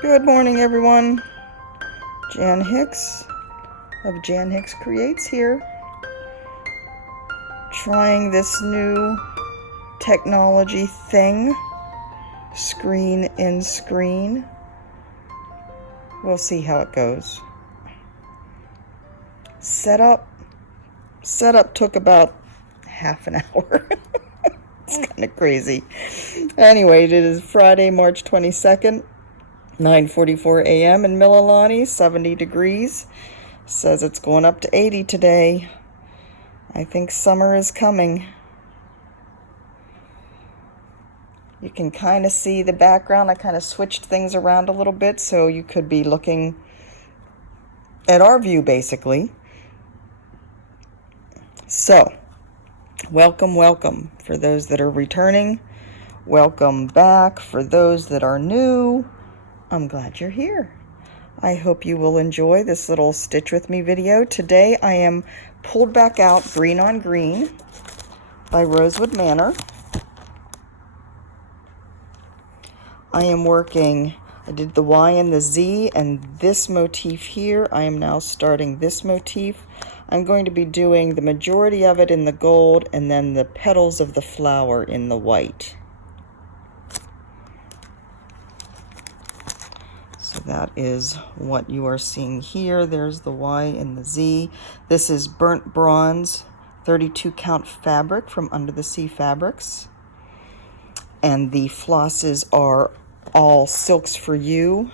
Good morning, everyone. Jan Hicks of Jan Hicks Creates here, trying this new technology thing, screen in screen. We'll see how it goes. Setup took about half an hour. It's kind of crazy. Anyway, it is Friday, March 22nd. 9:44 a.m. in Mililani, 70 degrees. Says it's going up to 80 today. I think summer is coming. You can kind of see the background. I kind of switched things around a little bit so you could be looking at our view, basically. So, welcome for those that are returning. Welcome back for those that are new. I'm glad you're here. I hope you will enjoy this little Stitch With Me video. Today I am pulled back out Green on Green by Rosewood Manor. I am working, I did the Y and the Z and this motif here. I am now starting this motif. I'm going to be doing the majority of it in the gold and then the petals of the flower in the white. So that is what you are seeing here. There's the Y and the Z. This is burnt bronze, 32 count fabric from Under the Sea Fabrics. And the flosses are all Silks for You.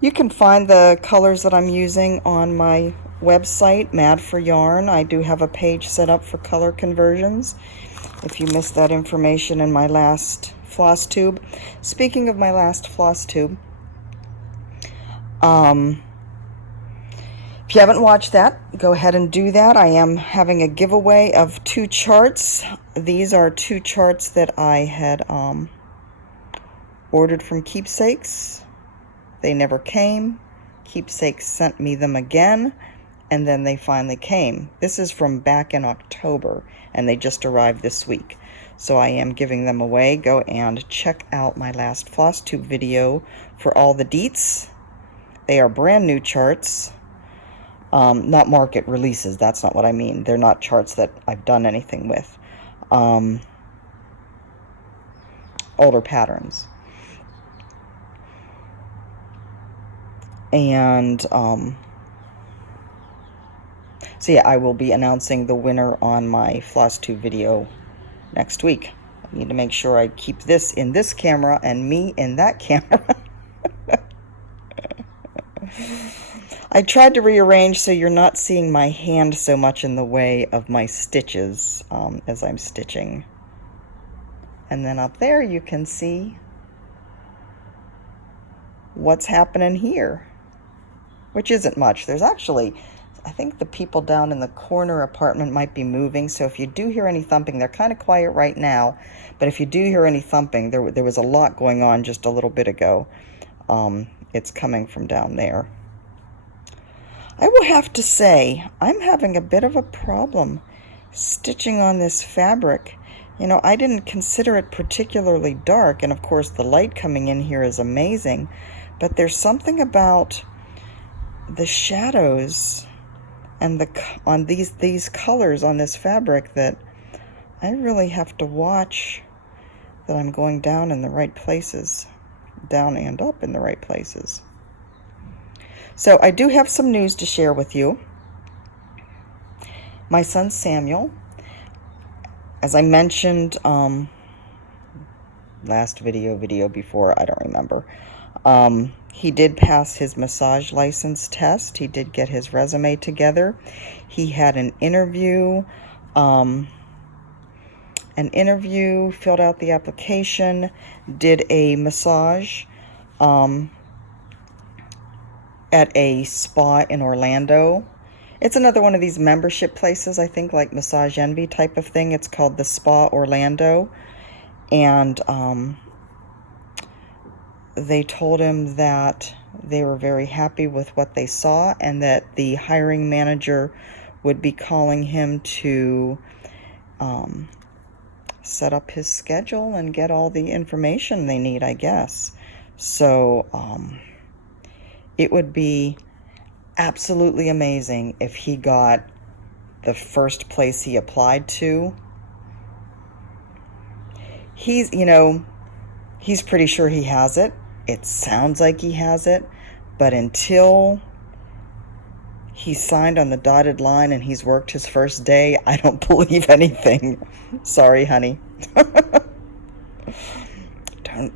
You can find the colors that I'm using on my website, Mad for Yarn. I do have a page set up for color conversions if you missed that information in my last floss tube. Speaking of my last floss tube, if you haven't watched that, go ahead and do that. I am having a giveaway of 2 charts. These are 2 charts that I had ordered from Keepsakes. They never came. Keepsakes sent me them again, and then they finally came. This is from back in October, and they just arrived this week. So I am giving them away. Go and check out my last floss tube video for all the deets. They are brand new charts, not market releases. That's not what I mean. They're not charts that I've done anything with. Older patterns. And so yeah, I will be announcing the winner on my floss tube video next week. I need to make sure I keep this in this camera and me in that camera. I tried to rearrange so you're not seeing my hand so much in the way of my stitches as I'm stitching. And then up there you can see what's happening here, which isn't much. There's actually, I think the people down in the corner apartment might be moving, so if you do hear any thumping, they're kind of quiet right now, but if you do hear any thumping, there was a lot going on just a little bit ago. It's coming from down there. I will have to say, I'm having a bit of a problem stitching on this fabric. You know, I didn't consider it particularly dark, and of course the light coming in here is amazing, but there's something about the shadows and on these colors on this fabric that I really have to watch that I'm going down in the right places, down and up in the right places. So I do have some news to share with you. My son Samuel, as I mentioned last video before, I don't remember, he did pass his massage license test. He did get his resume together. He had an interview, filled out the application, did a massage at a spa in Orlando. It's another one of these membership places, I think, like Massage Envy type of thing. It's called the Spa Orlando. And they told him that they were very happy with what they saw and that the hiring manager would be calling him to set up his schedule and get all the information they need, I guess. So it would be absolutely amazing if he got the first place he applied to. He's, he's pretty sure he has it. It sounds like he has it, but until he's signed on the dotted line and he's worked his first day, I don't believe anything. Sorry, honey.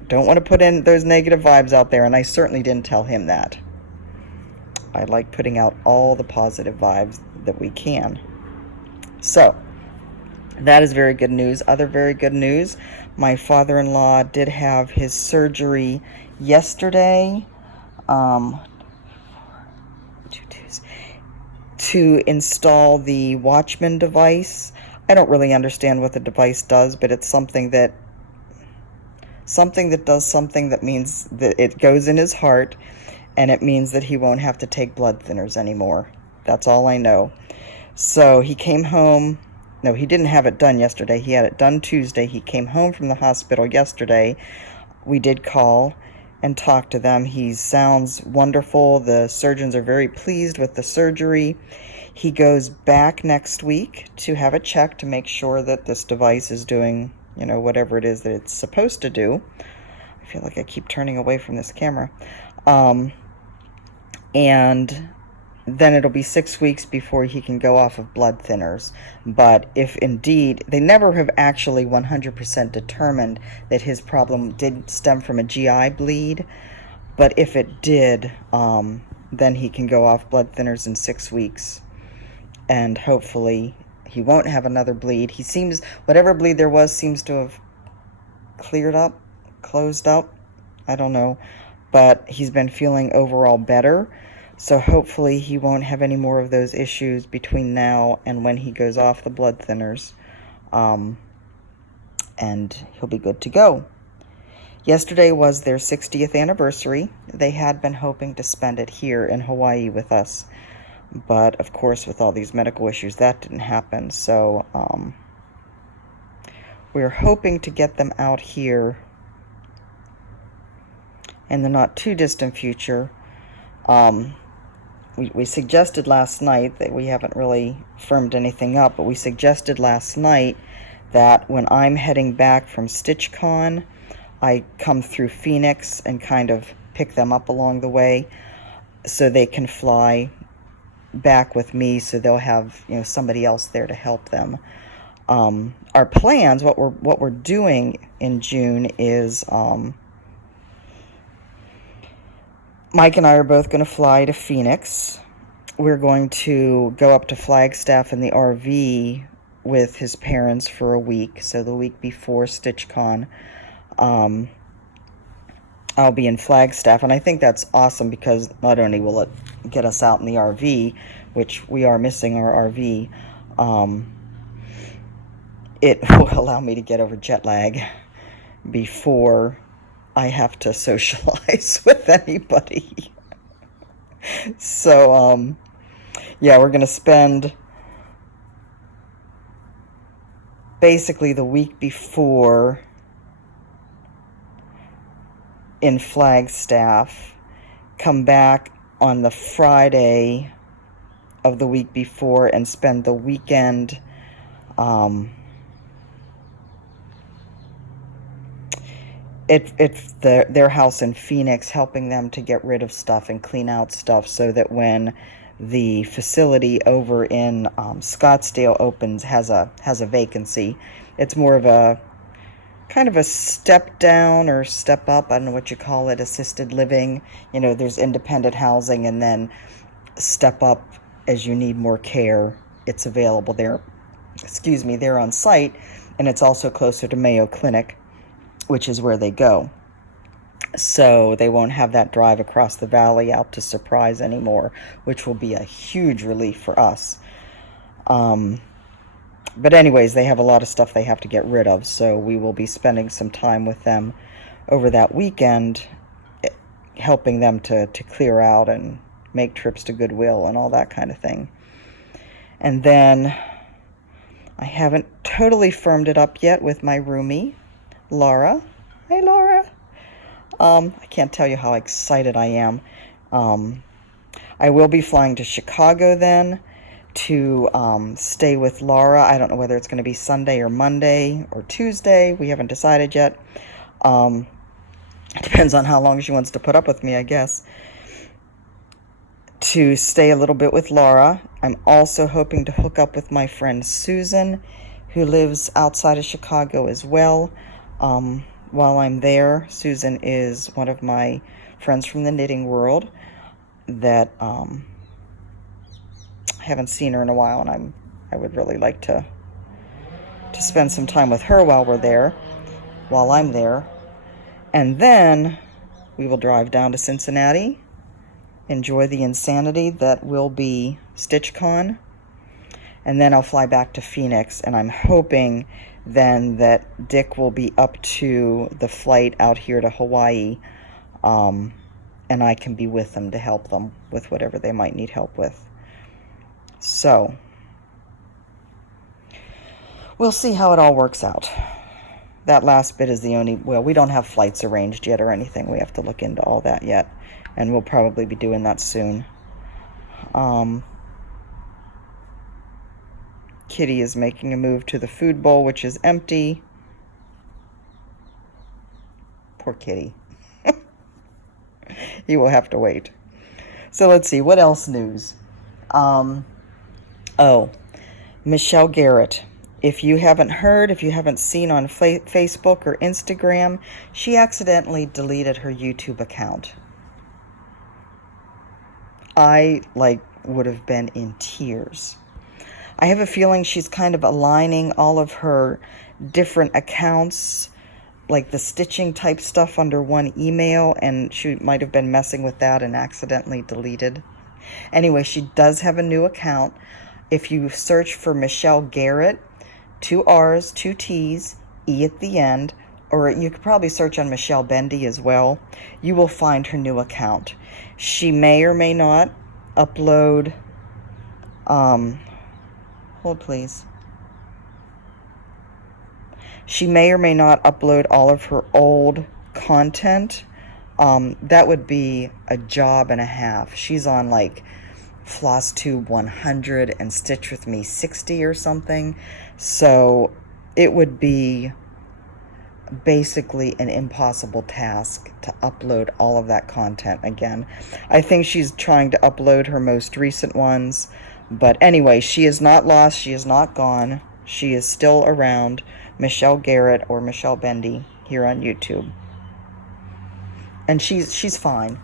Don't want to put in those negative vibes out there, and I certainly didn't tell him that. I like putting out all the positive vibes that we can. So, that is very good news. Other very good news, my father-in-law did have his surgery yesterday to install the Watchman device. I don't really understand what the device does, but it's something that does something that means that it goes in his heart, and it means that he won't have to take blood thinners anymore. That's all I know. So he came home. No, he didn't have it done yesterday. He had it done Tuesday. He came home from the hospital yesterday. We did call and talk to them. He sounds wonderful. The surgeons are very pleased with the surgery. He goes back next week to have a check to make sure that this device is doing, whatever it is that it's supposed to do. I feel like I keep turning away from this camera. And then it'll be 6 weeks before he can go off of blood thinners. But if indeed, they never have actually 100% determined that his problem did stem from a GI bleed. But if it did, then he can go off blood thinners in 6 weeks. And hopefully he won't have another bleed. Whatever bleed there was seems to have closed up. I don't know. But he's been feeling overall better. So hopefully he won't have any more of those issues between now and when he goes off the blood thinners. And he'll be good to go. Yesterday was their 60th anniversary. They had been hoping to spend it here in Hawaii with us. But, of course, with all these medical issues, that didn't happen. So we're hoping to get them out here in the not-too-distant future. We suggested last night, that we haven't really firmed anything up, but we suggested last night that when I'm heading back from StitchCon, I come through Phoenix and kind of pick them up along the way so they can fly back with me, so they'll have somebody else there to help them. Our plans, what we're doing in June is Mike and I are both going to fly to Phoenix. We're going to go up to Flagstaff in the RV with his parents for a week. So the week before StitchCon, I'll be in Flagstaff. And I think that's awesome because not only will it get us out in the RV, which we are missing our RV, it will allow me to get over jet lag before I have to socialize with anybody. So, yeah, we're going to spend basically the week before in Flagstaff, come back on the Friday of the week before and spend the weekend their house in Phoenix, helping them to get rid of stuff and clean out stuff so that when the facility over in Scottsdale opens has a vacancy. It's more of a kind of a step down or step up, I don't know what you call it, assisted living. There's independent housing, and then step up as you need more care. It's available there. They're on site, and it's also closer to Mayo Clinic, which is where they go. So they won't have that drive across the valley out to Surprise anymore, which will be a huge relief for us. But anyways, they have a lot of stuff they have to get rid of, so we will be spending some time with them over that weekend, helping them to clear out and make trips to Goodwill and all that kind of thing. And then I haven't totally firmed it up yet with my roomie, Laura. Hey, Laura. I can't tell you how excited I am. Um, I will be flying to Chicago then to stay with Laura. I don't know whether it's going to be Sunday or Monday or Tuesday. We haven't decided yet. Um, Depends on how long she wants to put up with me, I guess. To stay a little bit with Laura. I'm also hoping to hook up with my friend Susan, who lives outside of Chicago as well. While I'm there, Susan is one of my friends from the knitting world that I haven't seen her in a while, and I would really like to spend some time with her while I'm there. And then we will drive down to Cincinnati, enjoy the insanity that will be StitchCon, and then I'll fly back to Phoenix, and I'm hoping then that Dick will be up to the flight out here to Hawaii, and I can be with them to help them with whatever they might need help with. So, we'll see how it all works out. That last bit is the only, well, we don't have flights arranged yet or anything. We have to look into all that yet, and we'll probably be doing that soon. Kitty is making a move to the food bowl, which is empty. Poor Kitty. He will have to wait. So let's see, what else news? Michelle Garrett. If you haven't heard, if you haven't seen on Facebook or Instagram, she accidentally deleted her YouTube account. I, would have been in tears. I have a feeling she's kind of aligning all of her different accounts, like the stitching type stuff, under one email, and she might have been messing with that and accidentally deleted. Anyway, she does have a new account. If you search for Michelle Garrett, 2 R's, 2 T's, E at the end, or you could probably search on Michelle Bendy as well, you will find her new account. She may or may not upload, hold please. She may or may not upload all of her old content. That would be a job and a half. She's on FlossTube 100 and Stitch With Me 60 or something. So it would be basically an impossible task to upload all of that content again. I think she's trying to upload her most recent ones. But anyway, she is not lost. She is not gone. She is still around. Michelle Garrett or Michelle Bendy here on YouTube. And she's fine.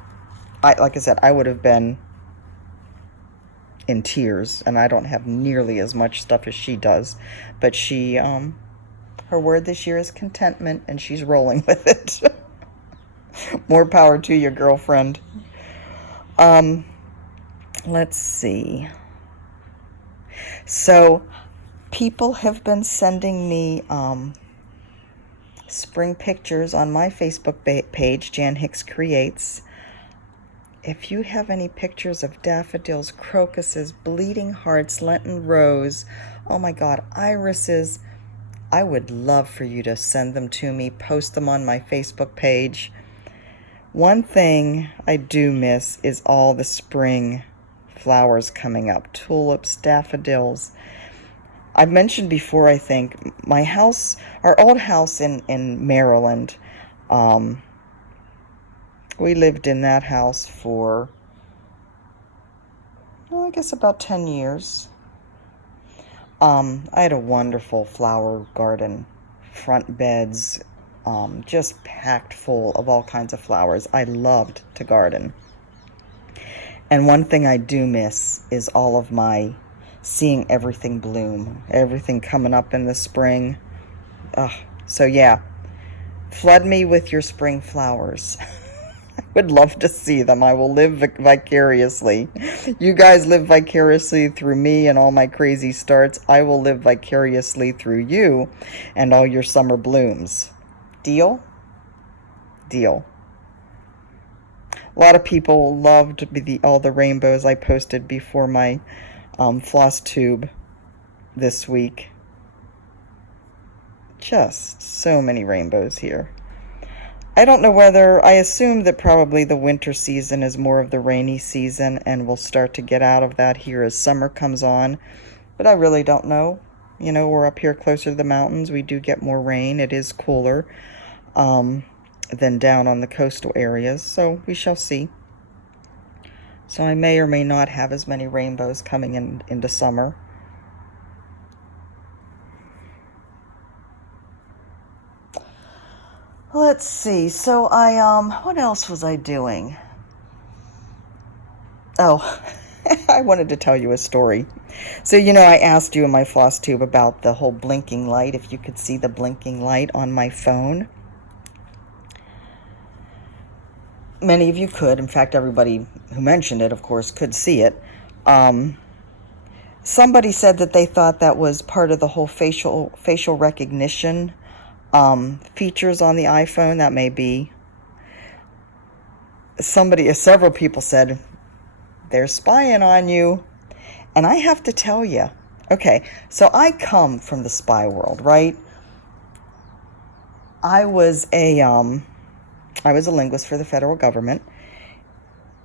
Like I said, I would have been in tears, and I don't have nearly as much stuff as she does. But she, her word this year is contentment, and she's rolling with it. More power to your girlfriend. Let's see. So, people have been sending me spring pictures on my Facebook page, Jan Hicks Creates. If you have any pictures of daffodils, crocuses, bleeding hearts, Lenten rose, oh my God, irises, I would love for you to send them to me, post them on my Facebook page. One thing I do miss is all the spring flowers coming up, tulips, daffodils. I've mentioned before, I think, my house, our old house in Maryland, we lived in that house for, I guess about 10 years. I had a wonderful flower garden, front beds, just packed full of all kinds of flowers. I loved to garden. And one thing I do miss is all of my seeing everything bloom, everything coming up in the spring. So yeah, flood me with your spring flowers. I would love to see them. I will live vicariously. You guys live vicariously through me and all my crazy starts. I will live vicariously through you and all your summer blooms. Deal? Deal. A lot of people loved all the rainbows I posted before my floss tube this week. Just so many rainbows here. I don't know whether, I assume that probably the winter season is more of the rainy season, and we'll start to get out of that here as summer comes on. But I really don't know. You know, we're up here closer to the mountains. We do get more rain. It is cooler than down on the coastal areas, so we shall see. So I may or may not have as many rainbows coming into summer. Let's see. So what else was I doing? Oh, I wanted to tell you a story. So, you know, I asked you in my floss tube about the whole blinking light, if you could see the blinking light on my phone. Many of you could. In fact, everybody who mentioned it, of course, could see it. Somebody said that they thought that was part of the whole facial recognition features on the iPhone. That may be. Several people said they're spying on you. And I have to tell you, okay, so I come from the spy world, right? I was a linguist for the federal government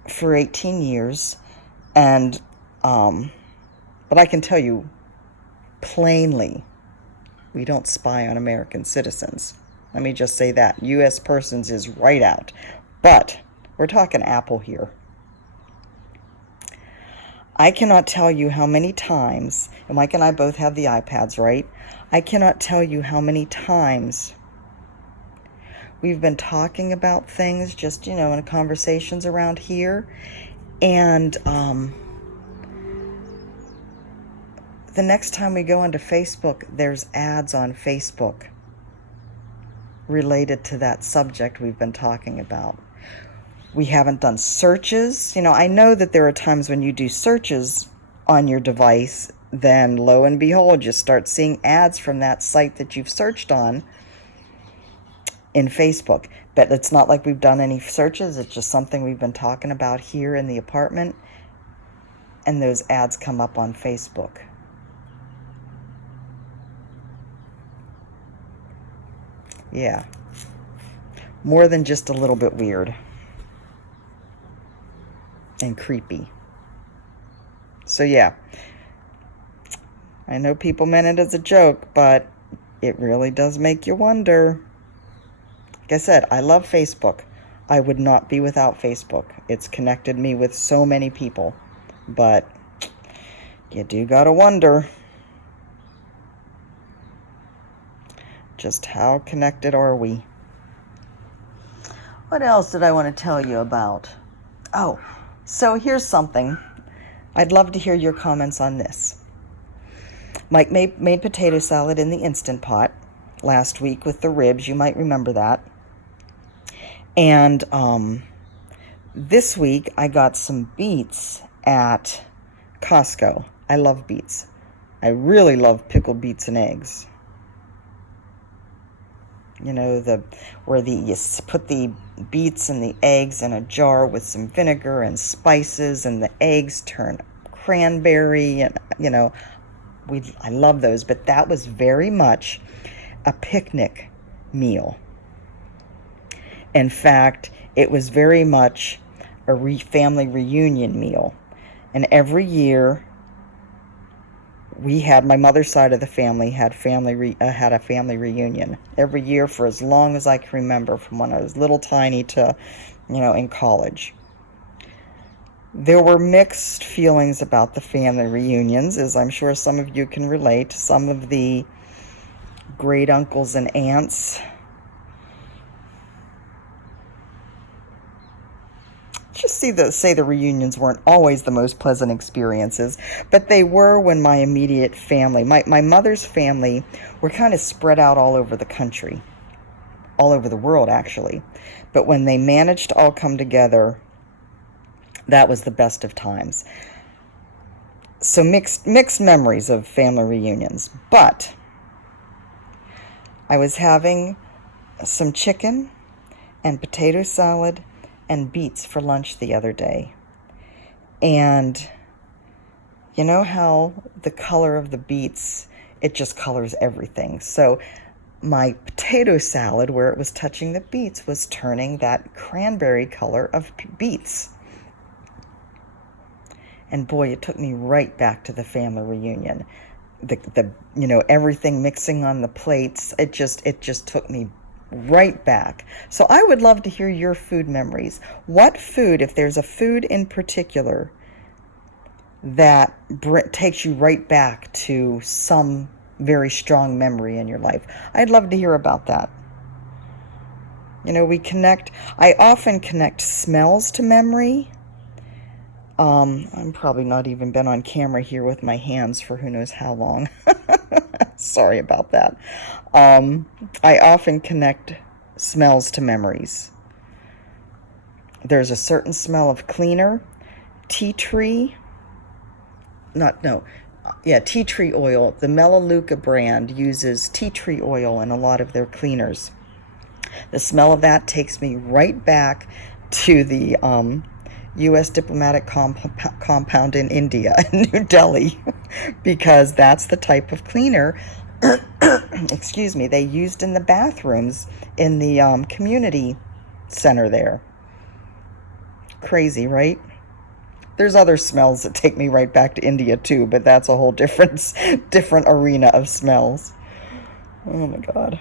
for 18 years, and but I can tell you plainly, we don't spy on American citizens. Let me just say that. U.S. persons is right out. But we're talking Apple here. I cannot tell you how many times, and Mike and I both have the iPads, right? I cannot tell you how many times we've been talking about things just, you know, in conversations around here. And the next time we go onto Facebook, there's ads on Facebook related to that subject we've been talking about. We haven't done searches. You know, I know that there are times when you do searches on your device, then lo and behold, you start seeing ads from that site that you've searched on in Facebook. But it's not like we've done any searches. It's just something we've been talking about here in the apartment, and those ads come up on Facebook. Yeah. More than just a little bit weird and creepy. So yeah, I know people meant it as a joke, but it really does make you wonder. Like I said, I love Facebook. I would not be without Facebook. It's connected me with so many people, but you do gotta wonder just how connected are we. What else did I want to tell you about? Oh, so here's something. I'd love to hear your comments on this. Mike made potato salad in the Instant Pot last week with the ribs. You might remember that. And this week I got some beets at Costco. I love beets. I really love pickled beets and eggs. You know, you put the beets and the eggs in a jar with some vinegar and spices, and the eggs turn cranberry, and you know, I love those. But that was very much a picnic meal. In fact, it was very much a family reunion meal, and every year my mother's side of the family had a family reunion every year for as long as I can remember, from when I was little tiny to, you know, in college. There were mixed feelings about the family reunions, as I'm sure some of you can relate. Some of the great uncles and aunts say the reunions weren't always the most pleasant experiences, but they were when my immediate family, my mother's family, were kind of spread out all over the country, all over the world actually. But when they managed to all come together, that was the best of times. So mixed memories of family reunions. But I was having some chicken and potato salad and beets for lunch the other day. And you know how the color of the beets, it just colors everything. So my potato salad, where it was touching the beets, was turning that cranberry color of beets. And boy, it took me right back to the family reunion. The everything mixing on the plates, it just took me right back. So I would love to hear your food memories. What food, if there's a food in particular that takes you right back to some very strong memory in your life, I'd love to hear about that. I often connect smells to memory. I'm probably not even been on camera here with my hands for who knows how long. Sorry about that. I often connect smells to memories. There's a certain smell of cleaner, tea tree oil. The Melaleuca brand uses tea tree oil in a lot of their cleaners. The smell of that takes me right back to the U.S. diplomatic compound in India, in New Delhi, because that's the type of cleaner, excuse me, they used in the bathrooms in the community center there. Crazy, right? There's other smells that take me right back to India too, but that's a whole different arena of smells. Oh my God.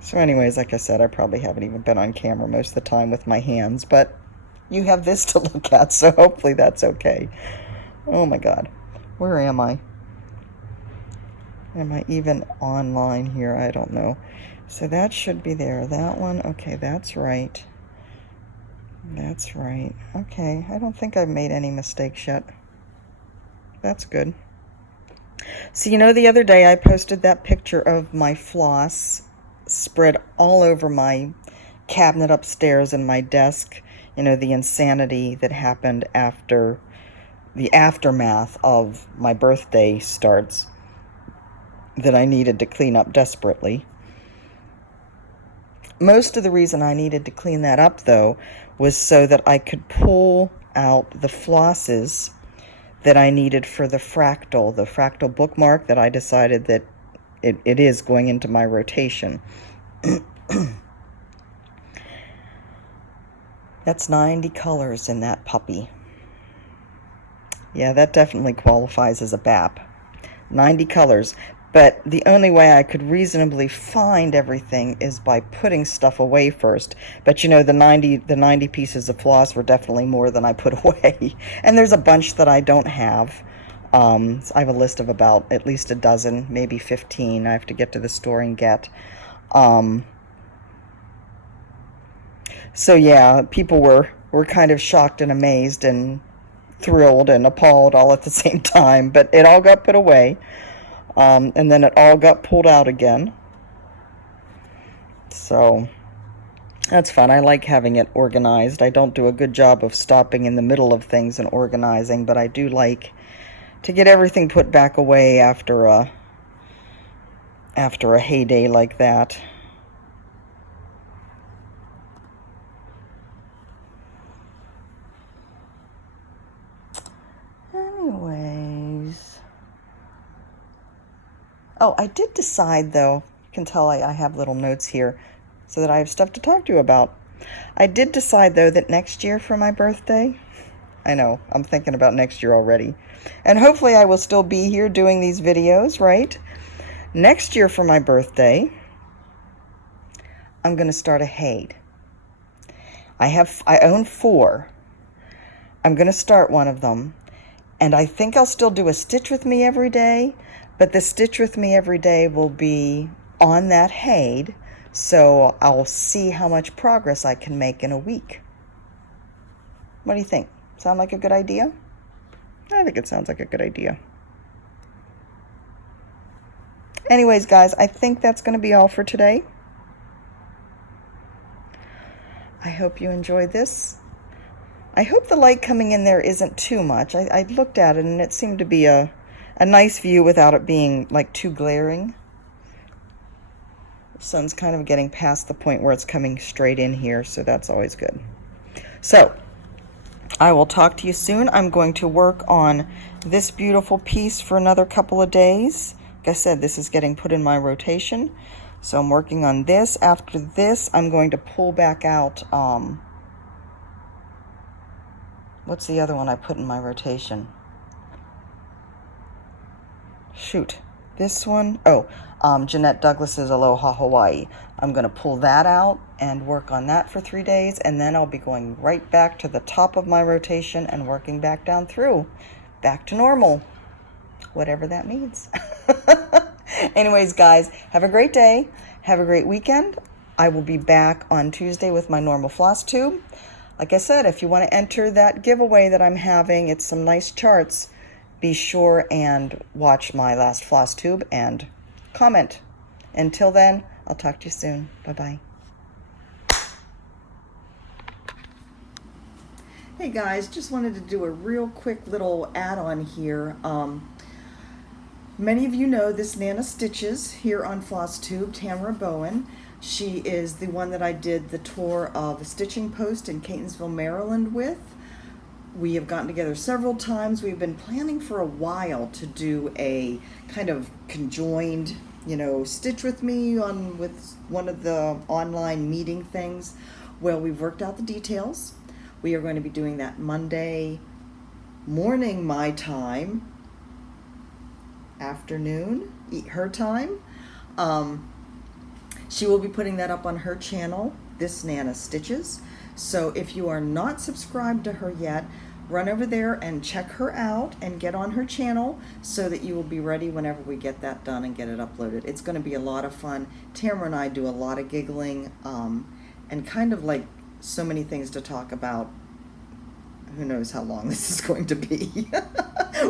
So anyways, like I said, I probably haven't even been on camera most of the time with my hands, but you have this to look at, so hopefully that's okay. Oh my God. Where am I? Am I even online here? I don't know. So that should be there. That one, okay, that's right. That's right. Okay, I don't think I've made any mistakes yet. That's good. So the other day I posted that picture of my floss spread all over my cabinet upstairs and my desk. The insanity that happened after the aftermath of my birthday starts that I needed to clean up desperately. Most of the reason I needed to clean that up, though, was so that I could pull out the flosses that I needed for the fractal bookmark that I decided that it is going into my rotation. That's 90 colors in that puppy. Yeah, that definitely qualifies as a BAP. 90 colors. But the only way I could reasonably find everything is by putting stuff away first. But the 90 pieces of floss were definitely more than I put away. And there's a bunch that I don't have. I have a list of about at least a dozen, maybe 15 I have to get to the store and get. So yeah, people were kind of shocked and amazed and thrilled and appalled all at the same time. But it all got put away. And then it all got pulled out again. So that's fun. I like having it organized. I don't do a good job of stopping in the middle of things and organizing, but I do like to get everything put back away after a heyday like that. Anyways. Oh, I did decide, though, you can tell I have little notes here so that I have stuff to talk to you about. I did decide, though, that next year for my birthday, I know, I'm thinking about next year already, and hopefully I will still be here doing these videos, right? Next year for my birthday, I'm going to start a Hade. I own 4. I'm going to start one of them, and I think I'll still do a Stitch With Me every day. But the Stitch With Me every day will be on that Hade, so I'll see how much progress I can make in a week. What do you think? Sound like a good idea? I think it sounds like a good idea. Anyways, guys, I think that's going to be all for today. I hope you enjoyed this. I hope the light coming in there isn't too much. I looked at it and it seemed to be a nice view without it being like too glaring. The sun's kind of getting past the point where it's coming straight in here, so that's always good. So I will talk to you soon. I'm going to work on this beautiful piece for another couple of days Like I said, this is getting put in my rotation. So I'm working on this. After this, I'm going to pull back out, what's the other one I put in my rotation? Shoot, this one, oh, Jeanette Douglas's Aloha Hawaii. I'm going to pull that out and work on that for 3 days, and then I'll be going right back to the top of my rotation and working back down through, back to normal, whatever that means. Anyways, guys, have a great day. Have a great weekend. I will be back on Tuesday with my normal floss tube. Like I said, if you want to enter that giveaway that I'm having, it's some nice charts. Be sure and watch my last floss tube and comment. Until then, I'll talk to you soon. Bye-bye. Hey guys, just wanted to do a real quick little add-on here. Many of you know this Nana Stitches here on FlossTube, Tamara Bowen. She is the one that I did the tour of a stitching post in Catonsville, Maryland with. We have gotten together several times. We've been planning for a while to do a kind of conjoined, stitch with me with one of the online meeting things. Well, we've worked out the details. We are going to be doing that Monday morning my time, afternoon her time. She will be putting that up on her channel, This Nana Stitches. So if you are not subscribed to her yet, run over there and check her out and get on her channel so that you will be ready whenever we get that done and get it uploaded. It's going to be a lot of fun. Tamara and I do a lot of giggling and kind of like so many things to talk about. Who knows how long this is going to be.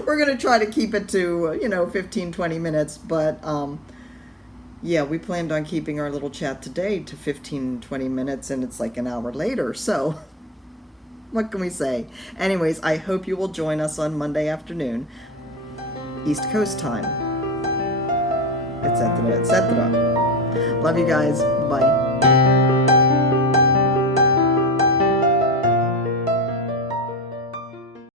We're going to try to keep it to, 15, 20 minutes. But, yeah, we planned on keeping our little chat today to 15, 20 minutes, and it's like an hour later. So, what can we say? Anyways, I hope you will join us on Monday afternoon, East Coast time, etc., etc. Love you guys. Bye.